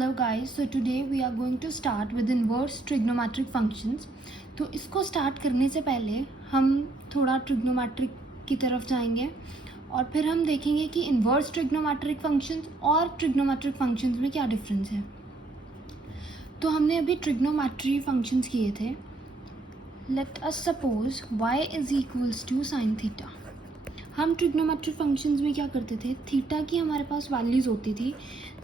Hello guys, so today we are going to start with inverse trigonometric functions. तो इसको start करने से पहले हम थोड़ा ट्रिग्नोमेट्रिक की तरफ जाएंगे और फिर हम देखेंगे कि इन्वर्स ट्रिग्नोमेट्रिक फंक्शंस और ट्रिग्नोमेट्रिक फंक्शंस में क्या डिफरेंस है. तो हमने अभी ट्रिग्नोमेट्री फंक्शंस किए थे. Let us suppose y is equals to sine theta. हम ट्रिग्नोमेट्रिक फंक्शंस में क्या करते थे, थीटा की हमारे पास वैल्यूज़ होती थी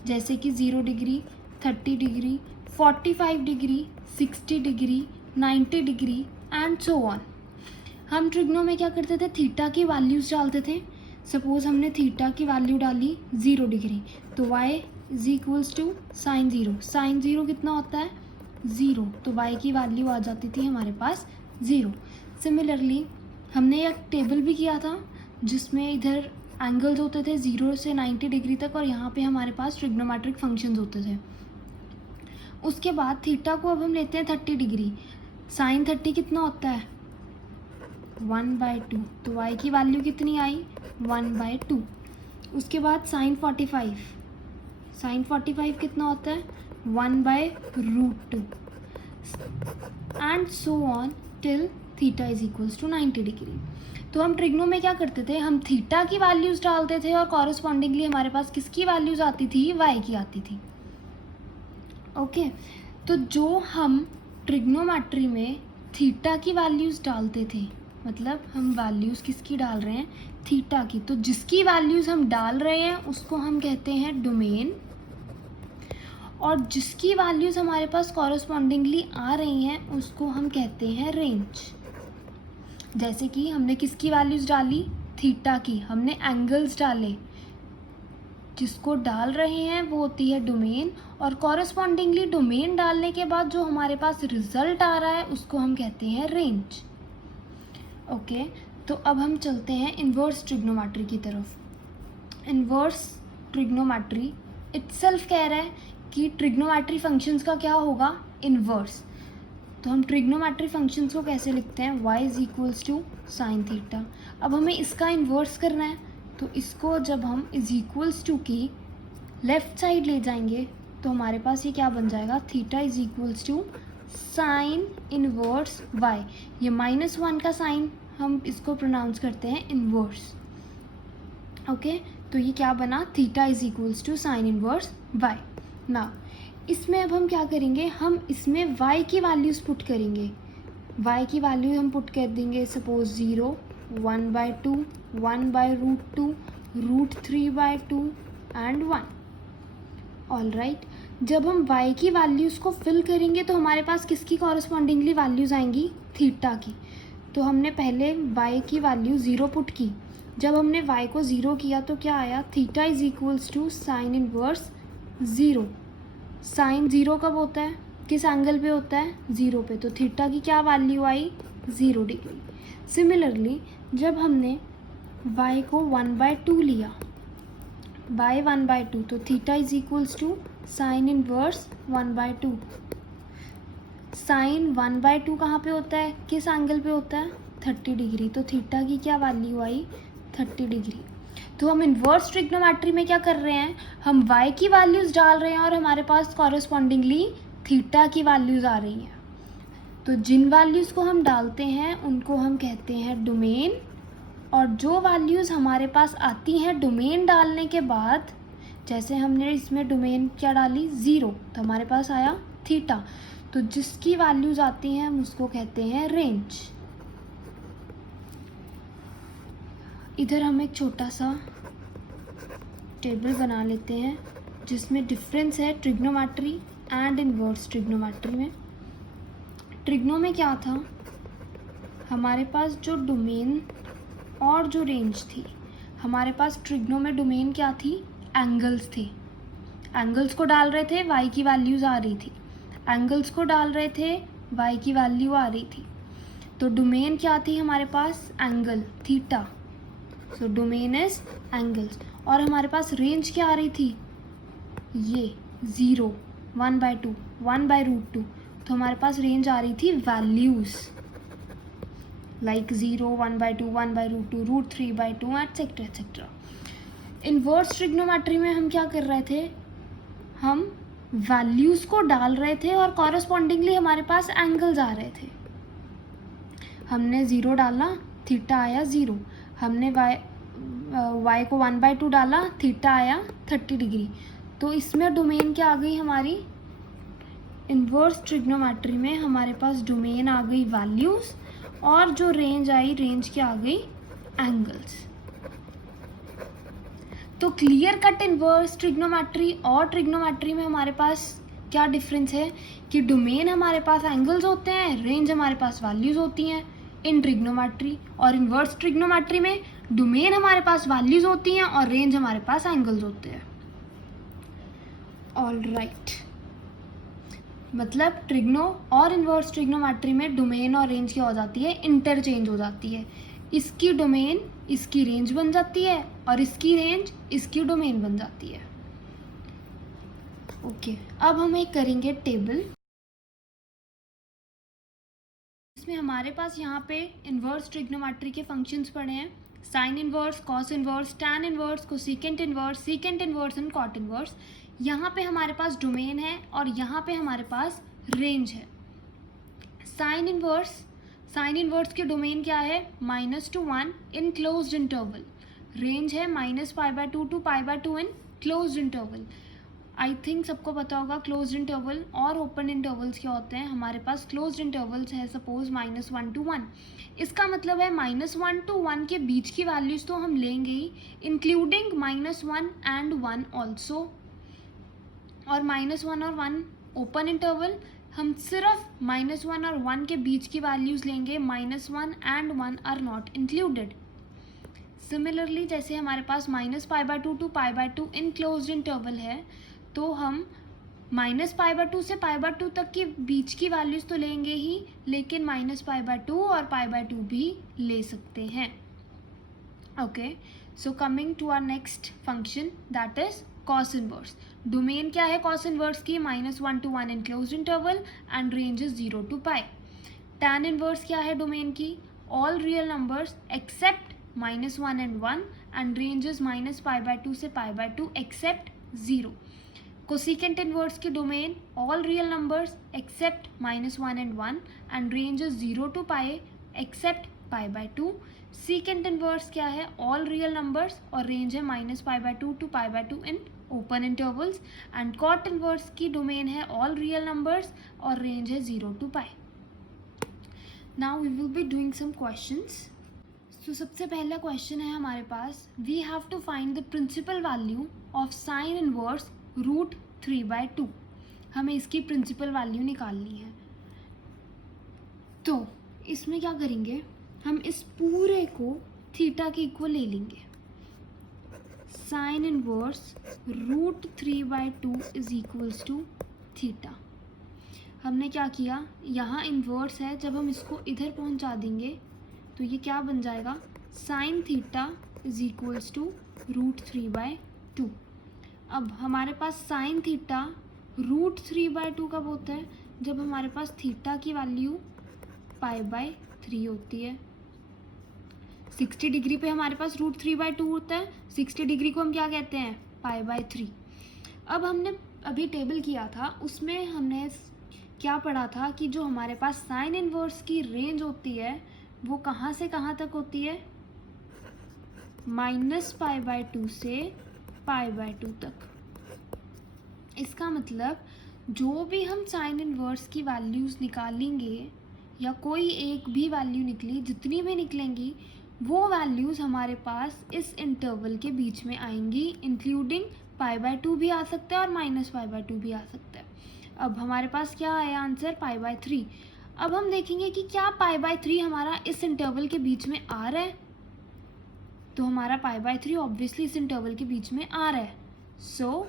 जैसे कि 0 degree, 30 degree, 45 degree, 60 degree, 90 degree and so on. हम ट्रिग्नो में क्या करते थे, थीटा की वैल्यूज़ डालते थे. सपोज़ हमने थीटा की वैल्यू डाली 0 डिग्री तो y is equals to sine 0. Sine 0 कितना होता है, 0. तो y की वैल्यू आ जाती थी हमारे पास 0. सिमिलरली हमने एक टेबल भी किया था जिसमें इधर एंगल्स होते थे 0 से 90 डिग्री तक और यहाँ पे हमारे पास ट्रिग्नोमेट्रिक फंक्शंस होते थे. उसके बाद थीटा को अब हम लेते हैं 30 डिग्री. साइन 30 कितना होता है, 1/2. तो y की वैल्यू कितनी आई, 1/2. उसके बाद साइन 45. साइन 45 कितना होता है, 1/√2 and so on till theta is equals to 90 degree. तो हम ट्रिग्नो में क्या करते थे, हम थीटा की वैल्यूज़ डालते थे और कॉरस्पॉन्डिंगली हमारे पास किसकी वैल्यूज़ आती थी, y की आती थी. ओके तो जो हम ट्रिग्नोमेट्री में थीटा की वैल्यूज़ डालते थे, मतलब हम वैल्यूज़ किसकी डाल रहे हैं, थीटा की. तो जिसकी वैल्यूज़ हम डाल रहे हैं उसको हम कहते हैं डोमेन और जिसकी वैल्यूज़ हमारे पास कॉरस्पॉन्डिंगली आ रही हैं उसको हम कहते हैं रेंज. जैसे कि हमने किसकी वैल्यूज़ डाली, थीटा की. हमने एंगल्स डाले, जिसको डाल रहे हैं वो होती है डोमेन और कॉरस्पॉन्डिंगली डोमेन डालने के बाद जो हमारे पास रिजल्ट आ रहा है उसको हम कहते हैं रेंज. ओके तो अब हम चलते हैं इन्वर्स ट्रिग्नोमेट्री की तरफ. इन्वर्स ट्रिग्नोमेट्री इटसेल्फ कह रहा है कि ट्रिग्नोमेट्री फंक्शंस का क्या होगा, इन्वर्स. तो हम ट्रिग्नोमेट्री फंक्शंस को कैसे लिखते हैं, y is equals to sine theta. अब हमें इसका इन्वर्स करना है तो इसको जब हम इज इक्वल्स टू की लेफ़्ट साइड ले जाएंगे तो हमारे पास ये क्या बन जाएगा, theta is equals to sine inverse y. ये -1 का साइन हम इसको प्रोनाउंस करते हैं इन्वर्स. ओके तो ये क्या बना, theta is equals to sine inverse y. ना इसमें अब हम क्या करेंगे, हम इसमें y की वैल्यूज़ पुट करेंगे. y की वैल्यू हम पुट कर देंगे सपोज 0, 1/2, 1/√2, √3/2 एंड 1. All right. जब हम y की वैल्यूज़ को फिल करेंगे तो हमारे पास किसकी कॉरस्पॉन्डिंगली वैल्यूज़ आएंगी, थीटा की. तो हमने पहले y की वैल्यू 0 पुट की. जब हमने y को 0 किया तो क्या आया, theta is equals to sine inverse 0. Sine 0 कब होता है, किस एंगल पे होता है, 0 पे. तो थीटा की क्या वैल्यू आई, 0 डिग्री. सिमिलरली जब हमने y को 1/2 लिया, बाय 1/2 तो theta is equals to sine inverse 1/2. Sine 1/2 कहाँ पे होता है, किस एंगल पे होता है, 30 डिग्री. तो थीटा की क्या वैल्यू आई, 30 डिग्री. तो हम इन्वर्स ट्रिग्नोमेट्री में क्या कर रहे हैं, हम y की वैल्यूज़ डाल रहे हैं और हमारे पास कॉरस्पॉन्डिंगली थीटा की वैल्यूज़ आ रही हैं. तो जिन वैल्यूज़ को हम डालते हैं उनको हम कहते हैं डोमेन और जो वैल्यूज़ हमारे पास आती हैं डोमेन डालने के बाद, जैसे हमने इसमें डोमेन क्या डाली 0 तो हमारे पास आया थीटा. तो जिसकी वैल्यूज़ आती हैं हम उसको कहते हैं रेंज. इधर हम एक छोटा सा टेबल बना लेते हैं जिसमें डिफरेंस है ट्रिग्नोमेट्री एंड इन्वर्स ट्रिग्नोमेट्री में. ट्रिग्नो में क्या था, हमारे पास जो डोमेन और जो रेंज थी, हमारे पास ट्रिग्नो में डोमेन क्या थी, एंगल्स थे. एंगल्स को डाल रहे थे, y की वैल्यूज़ आ रही थी. एंगल्स को डाल रहे थे, y की वैल्यू आ रही थी. तो डोमेन क्या थी हमारे पास, angle theta. So domain is angles. और हमारे पास रेंज क्या आ रही थी, ये 0, 1/2, 1/√2. तो हमारे पास रेंज आ रही थी values like 0, 1/2, 1/√2, √3/2 etcetera etcetera. Inverse trigonometry में हम क्या कर रहे थे, हम वैल्यूज़ को डाल रहे थे और कॉरस्पॉन्डिंगली हमारे पास एंगल्स आ रहे थे। हमने 0 डाला, थीटा आया 0। हमने y को 1/2 डाला, थीटा आया 30 डिग्री। तो इसमें डोमेन क्या आ गई हमारी, इन्वर्स ट्रिग्नोमेट्री में हमारे पास डोमेन आ गई वैल्यूज़, और जो रेंज आई, रेंज क्या आ गई, एंगल्स। तो क्लियर कट इन्वर्स ट्रिग्नोमेट्री और ट्रिग्नोमेट्री में हमारे पास क्या डिफरेंस है कि डोमेन हमारे पास एंगल्स होते हैं, रेंज हमारे पास वैल्यूज़ होती हैं इन ट्रिग्नोमेट्री, और इन्वर्स ट्रिग्नोमेट्री में डोमेन हमारे पास वैल्यूज़ होती हैं और रेंज हमारे पास एंगल्स होते हैं। ऑल राइट, मतलब ट्रिग्नो और इन्वर्स ट्रिग्नोमेट्री में डोमेन और रेंज क्या हो जाती है, इंटरचेंज हो जाती है। इसकी डोमेन इसकी रेंज बन जाती है और इसकी रेंज इसकी डोमेन बन जाती है। ओके, अब हम एक करेंगे टेबल। इसमें हमारे पास यहाँ पे इन्वर्स ट्रिग्नोमेट्री के फंक्शंस पड़े हैं, sine inverse, cos inverse, tan inverse, cosecant inverse, secant inverse and cot inverse. यहाँ पे हमारे पास डोमेन है और यहाँ पे हमारे पास रेंज है। साइन इन्वर्स के डोमेन क्या है, -2 to 1 in closed interval. Range है -π/2 to π/2 in closed interval. I think सबको पता होगा क्लोज्ड इंटरवल और ओपन इंटरवल्स क्या होते हैं। हमारे पास क्लोज्ड इंटरवल्स है सपोज -1 to 1। इसका मतलब है -1 to 1 के बीच की वैल्यूज़ तो हम लेंगे ही, इंक्लूडिंग -1 and 1 ऑल्सो। और -1 और 1 ओपन इंटरवल, हम सिर्फ -1 और 1 के बीच की वैल्यूज़ लेंगे, -1 and 1 are not included. Similarly जैसे हमारे पास -π/2 to π/2 इन क्लोज्ड इंटरवल है, तो हम -π/2 से π/2 तक के बीच की वैल्यूज़ तो लेंगे ही, लेकिन -π/2 और π/2 भी ले सकते हैं। Okay, so coming to our next function, that is cos inverse. Domain क्या है कॉस इन्वर्स की, -1 to 1 in closed interval and range is 0 to π। Tan inverse क्या है डोमेन की, all real numbers except -1 and 1 and range is -π/2 से π/2 except 0। Cosecant inverse की domain all real numbers except -1 and 1 and range is 0 to π except π/2। Secant inverse क्या है, all real numbers और range है -π/2 to π/2 in open intervals. And cot inverse की domain है all real numbers और range है 0 to π। Now we will be doing some questions. तो सबसे पहला क्वेश्चन है हमारे पास, we have to find the principal value of sine inverse √3/2। हमें इसकी प्रिंसिपल वैल्यू निकालनी है। तो इसमें क्या करेंगे, हम इस पूरे को थीटा के इक्वल ले लेंगे। Sine inverse √3/2 is equals to theta. हमने क्या किया, यहाँ इन्वर्स है, जब हम इसको इधर पहुँचा देंगे तो ये क्या बन जाएगा, sine theta is equals to √3/2। अब हमारे पास साइन थीटा √3/2 कब होता है, जब हमारे पास थीटा की वैल्यू π/3 होती है। 60 डिग्री पे हमारे पास √3/2 होता है, 60 डिग्री को हम क्या कहते हैं, π/3। अब हमने अभी टेबल किया था, उसमें हमने क्या पढ़ा था कि जो हमारे पास साइन इनवर्स की रेंज होती है वो कहाँ से कहाँ तक होती है, -π/2 से π/2 तक। इसका मतलब जो भी हम साइन इनवर्स की वैल्यूज़ निकालेंगे या कोई एक भी वैल्यू निकली, जितनी भी निकलेंगी वो वैल्यूज़ हमारे पास इस इंटरवल के बीच में आएंगी, इंक्लूडिंग π/2 भी आ सकता है और -π/2 भी आ सकता है। अब हमारे पास क्या आया आंसर, π/3। अब हम देखेंगे कि क्या π/3 हमारा इस इंटरवल के बीच में आ रहा है, तो हमारा π/3 ऑब्वियसली इस इंटरवल के बीच में आ रहा है। सो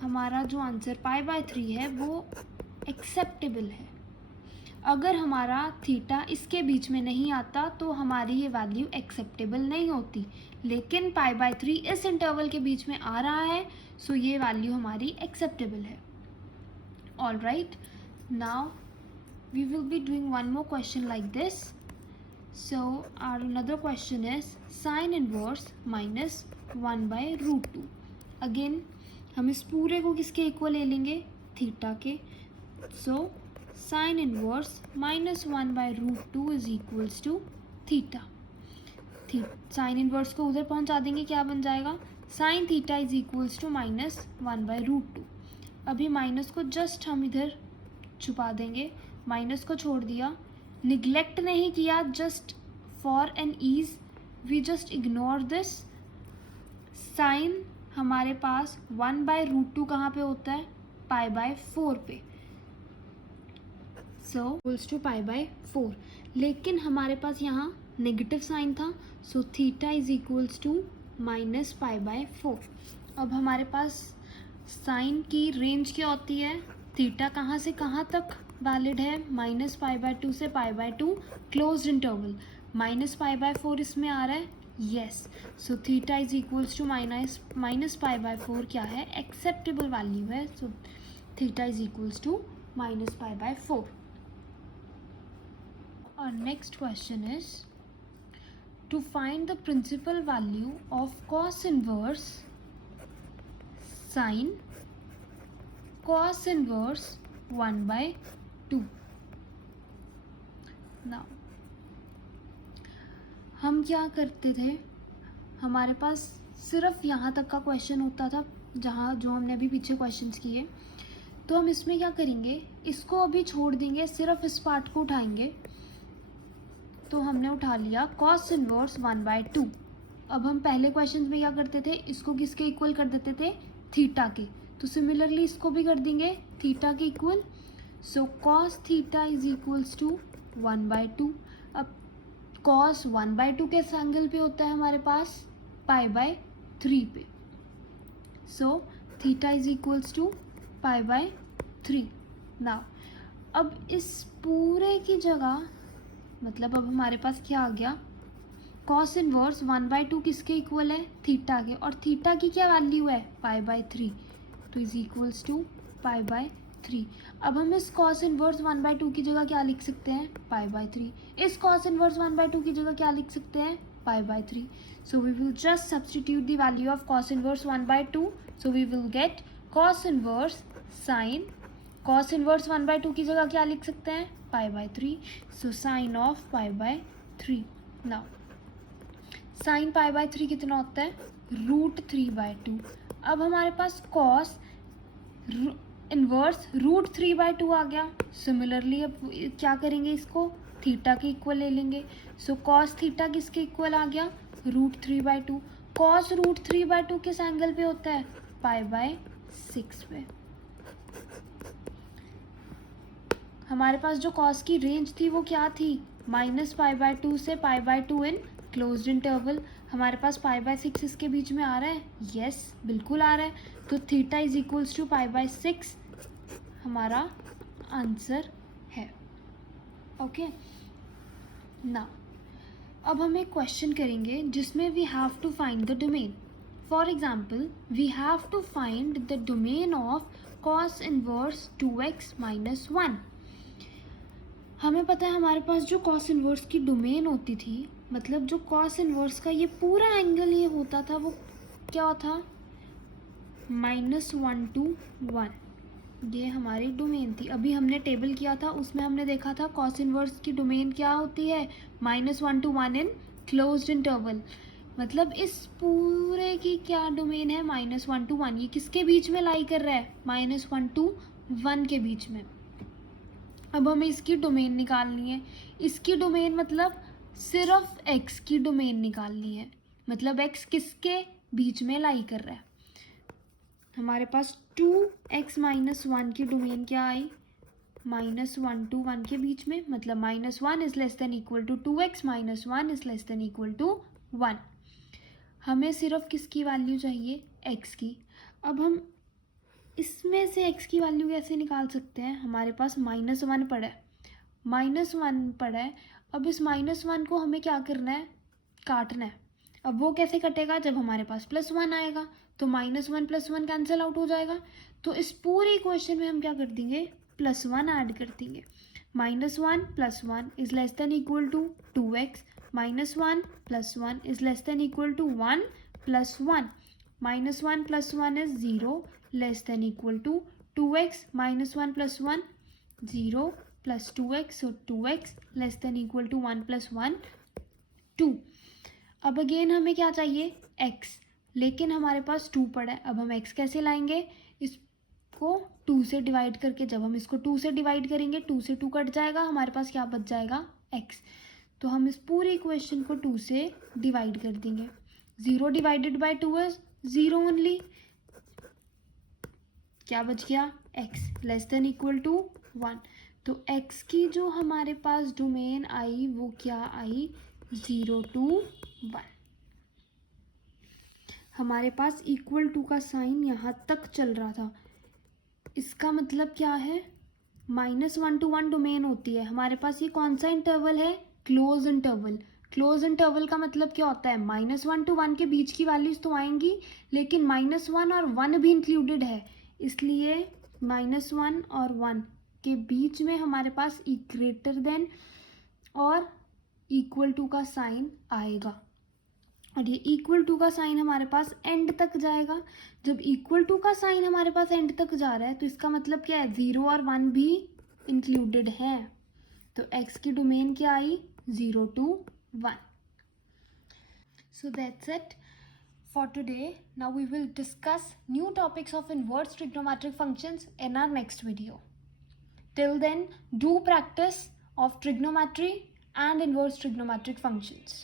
हमारा जो आंसर π/3 है वो एक्सेप्टेबल है। अगर हमारा थीटा इसके बीच में नहीं आता तो हमारी ये वैल्यू एक्सेप्टेबल नहीं होती, लेकिन π/3 इस इंटरवल के बीच में आ रहा है, सो ये वैल्यू हमारी एक्सेप्टेबल है। All right, now we will be doing one more question like this. So our another question is sin inverse -1/√2। again हम इस पूरे को किसके इक्वल ले लेंगे, थीटा के। So sine inverse -1/√2 is equals to theta. Sine inverse को उधर पहुंचा देंगे, क्या बन जाएगा, sine theta is equals to -1/√2। अभी माइनस को जस्ट हम इधर छुपा देंगे, माइनस को छोड़ दिया, निग्लेक्ट नहीं किया, just for an ease we just ignore this. Sine हमारे पास 1/√2 कहाँ पे होता है, π/4 पे, सो इक्वल्स टू π/4। लेकिन हमारे पास यहाँ नेगेटिव साइन था, so theta is equals to -π/4। अब हमारे पास साइन की रेंज क्या होती है, थीटा कहाँ से कहाँ तक वैलिड है, -π/2 से π/2 क्लोज्ड इंटरवल, -π/4 इसमें आ रहा है, yes. So theta is equals to -π/4 क्या है, एक्सेप्टेबल वैल्यू है, so theta is equals to -π/4। Our next question is to find the principal value of cos inverse sin cos inverse 1/2. Now हम क्या करते थे, हमारे पास सिर्फ यहाँ तक का क्वेश्चन होता था, जहाँ जो हमने अभी पीछे क्वेश्चंस किए, तो हम इसमें क्या करेंगे, इसको अभी छोड़ देंगे, सिर्फ इस पार्ट को उठाएंगे। तो हमने उठा लिया cos इनवर्स 1/2। अब हम पहले क्वेश्चन में क्या करते थे, इसको किसके इक्वल कर देते थे, थीटा के, तो सिमिलरली इसको भी कर देंगे थीटा के equal. So cos theta is equals to 1/2। अब cos 1/2 के एंगल पे होता है हमारे पास π/3 पे, so theta is equals to π/3। Now अब इस पूरे की जगह, मतलब अब हमारे पास क्या आ गया, cos इनवर्स 1/2 किसके इक्वल है, थीटा के, और थीटा की क्या वैल्यू है, π/3, तो इज इक्वल्स टू π/3। अब हम इस cos इनवर्स 1/2 की जगह क्या लिख सकते हैं, π/3। इस cos इनवर्स 1/2 की जगह क्या लिख सकते हैं, π/3। So we will just substitute the value of cos inverse 1/2, so we will get cos inverse sine, cos inverse 1/2 की जगह क्या लिख सकते हैं, π/3, so sine of π/3। Now sine π/3 कितना होता है, √3/2। अब हमारे पास cos इनवर्स √3/2 आ गया। सिमिलरली अब क्या करेंगे, इसको थीटा के इक्वल ले लेंगे, सो cos थीटा किसके इक्वल आ गया, √3/2। cos √3/2 किस एंगल पे होता है, π/6 पे। हमारे पास जो cos की रेंज थी वो क्या थी, -π/2 से π/2 इन क्लोज्ड इंटरवल। हमारे पास π/6 इसके बीच में आ रहा है, यस बिल्कुल आ रहा है, तो थीटा इज इक्वल्स टू π/6 हमारा आंसर है। ओके ना, अब हम एक क्वेश्चन करेंगे जिसमें we have to find the domain. For example we have to find the domain of cos inverse 2x - 1। हमें पता है हमारे पास जो cos इनवर्स की डोमेन होती थी, मतलब जो cos इनवर्स का ये पूरा एंगल ये होता था, वो क्या था, -1 to 1, ये हमारी डोमेन थी। अभी हमने टेबल किया था, उसमें हमने देखा था cos इनवर्स की डोमेन क्या होती है, -1 to 1 इन क्लोज्ड इंटरवल। मतलब इस पूरे की क्या डोमेन है, -1 to 1। ये किसके बीच में लाई कर रहा है, -1 to 1 के बीच में। अब हमें इसकी डोमेन निकालनी है। इसकी डोमेन मतलब सिर्फ x की डोमेन निकालनी है, मतलब x किसके बीच में लाई कर रहा है। हमारे पास 2x - 1 की डोमेन क्या आई, -1 to 1 के बीच में, मतलब -1 is less than equal to 2x, -1 is less than equal to 1। हमें सिर्फ किसकी वैल्यू चाहिए, x की। अब हम इसमें से x की वैल्यू कैसे निकाल सकते हैं, हमारे पास -1 पड़ा है, -1 पड़ा है। अब इस -1 को हमें क्या करना है, काटना है। अब वो कैसे कटेगा, जब हमारे पास +1 आएगा, तो -1 + 1 कैंसिल आउट हो जाएगा। तो इस पूरी इक्वेशन में हम क्या कर देंगे, +1 ऐड कर देंगे। -1 + 1 is less than equal to 2x, -1 + 1 is less than equal to 1 + 1। -1 + 1 is 0 less than equal to 2x. -1 + 1 0 plus 2x, so 2x less than equal to 1 + 1 2. अब अगेन हमें क्या चाहिए, x, लेकिन हमारे पास 2 पड़ा है. अब हम x कैसे लाएंगे, इसको 2 से डिवाइड करके. जब हम इसको 2 से डिवाइड करेंगे 2 से 2 कट जाएगा, हमारे पास क्या बच जाएगा, x. तो हम इस पूरी इक्वेशन को 2 से डिवाइड कर देंगे. 0 डिवाइडेड बाय 2 इज 0 ओनली. क्या बच गया, x less than equal to 1. तो x की जो हमारे पास डोमेन आई वो क्या आई, 0 to 1. हमारे पास इक्वल टू का साइन यहाँ तक चल रहा था. इसका मतलब क्या है, -1 to 1 डोमेन होती है. हमारे पास ये कौन सा इंटरवल है, क्लोज इंटरवल. क्लोज इंटरवल का मतलब क्या होता है, -1 to 1 के बीच की वैल्यूज तो आएंगी, लेकिन -1 और 1 भी इंक्लूडेड है. इसलिए -1 और 1 के बीच में हमारे पास ग्रेटर देन और इक्वल टू का साइन आएगा. और ये इक्वल टू का साइन हमारे पास एंड तक जाएगा. जब इक्वल टू का साइन हमारे पास एंड तक जा रहा है तो इसका मतलब क्या है, 0 और 1 भी इंक्लूडेड है. तो x की डोमेन क्या आई, 0 to 1. So that's it for today. Now we will discuss new topics of inverse trigonometric functions in our next video. Till then, do practice of trigonometry and inverse trigonometric functions.